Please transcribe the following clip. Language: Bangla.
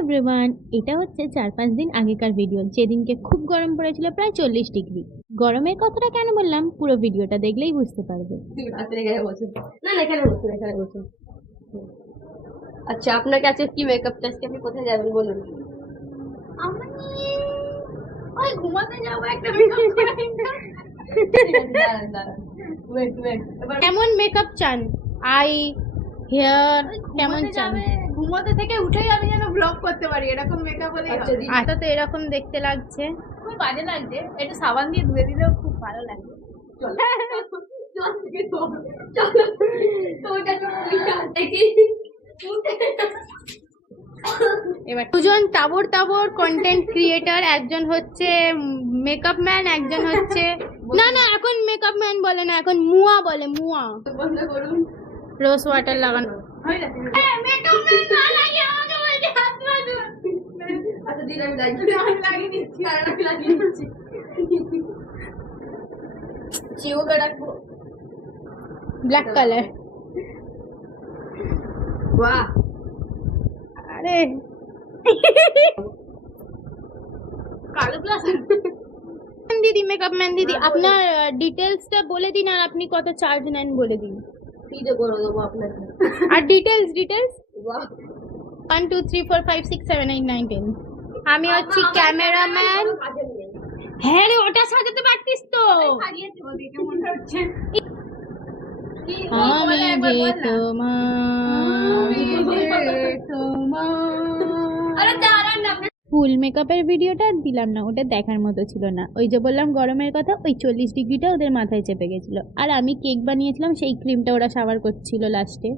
এভরিওয়ান, এটা হচ্ছে 4-5 দিন আগেকার ভিডিও, যেদিনকে খুব গরম পড়েছিল, প্রায় 40 ডিগ্রি। গরমের কথাটা কেন বললাম পুরো ভিডিওটা দেখলেই বুঝতে পারবে। না না, এখানে বসুন, এখানে বসুন। আচ্ছা, আপনার কাছে কি মেকআপ টেস্ট, আপনি কোথায় যাবেন বলুন? আমি ওই ঘুমাতে যাবো, একটা মেকআপ করে নিতাম। দাঁড়ান দাঁড়ান, ওয়েট ওয়েট। কেমন মেকআপ চান? আই হেয়ার কেমন চান? ঘুমাতে থেকে উঠেই আমি যেন ব্লগ করতে পারি, এরকম মেকআপ হলেই আচ্ছা, হবে। দিদি। আচ্ছা, তো এরকম দেখতে লাগছে। খুব বাজে লাগছে, একটু সাবান দিয়ে ধুয়ে দিলেও খুব ভালো লাগবে। চলো চল থেকে তো চলো তো ওটা তো দেখি। এবার দুজন তাবর তাবর কন্টেন্ট ক্রিয়েটর, একজন হচ্ছে মেকআপ ম্যান, একজন হচ্ছে না না, এখন মেকআপ ম্যান বলে না, এখন মুয়া বলে, মুয়া। বন্ধ করুন। রোজ ওয়াটার লাগানো। হয়ে গেছে। মেকআপ ম্যান না লাগিয়ে আমাকে বলছে হাত মাজো। আচ্ছা দিন, আমি লাগিয়ে দিচ্ছি, আর আমি লাগিয়ে দিচ্ছি। চিওকে রাখবো। Black colour. বাহ, আরে কালো প্লাস দিদি, মেকআপ ম্যান দিদি, আপনার ডিটেলসটা বলে দিন, আর আপনি কত চার্জ নেন বলে দিন। ফ্রিতে করে দেবো আপনাকে। আর ডিটেলস বাহ, 1 2 3 4 5 6 7 8 9 10। আমি হচ্ছি ক্যামেরাম্যান। কাজের নেই। হ্যাঁ রে, ওটা সাজাতে পারতিস তো। সাজিয়েছি, ও দেখে মনে হচ্ছে কি আমি যে তোমার আরে দাঁড়ান না, ফুল মেকআপের ভিডিওটা আর দিলাম না, ওটা দেখার মতো ছিল না। ওই যে বললাম গরমের কথা, ওই 40 ডিগ্রিটা ওদের মাথায় চেপে গেছিল। আর আমি কেক বানিয়েছিলাম, সেই ক্রিমটা ওরা শাওয়ার করছিল লাস্টে।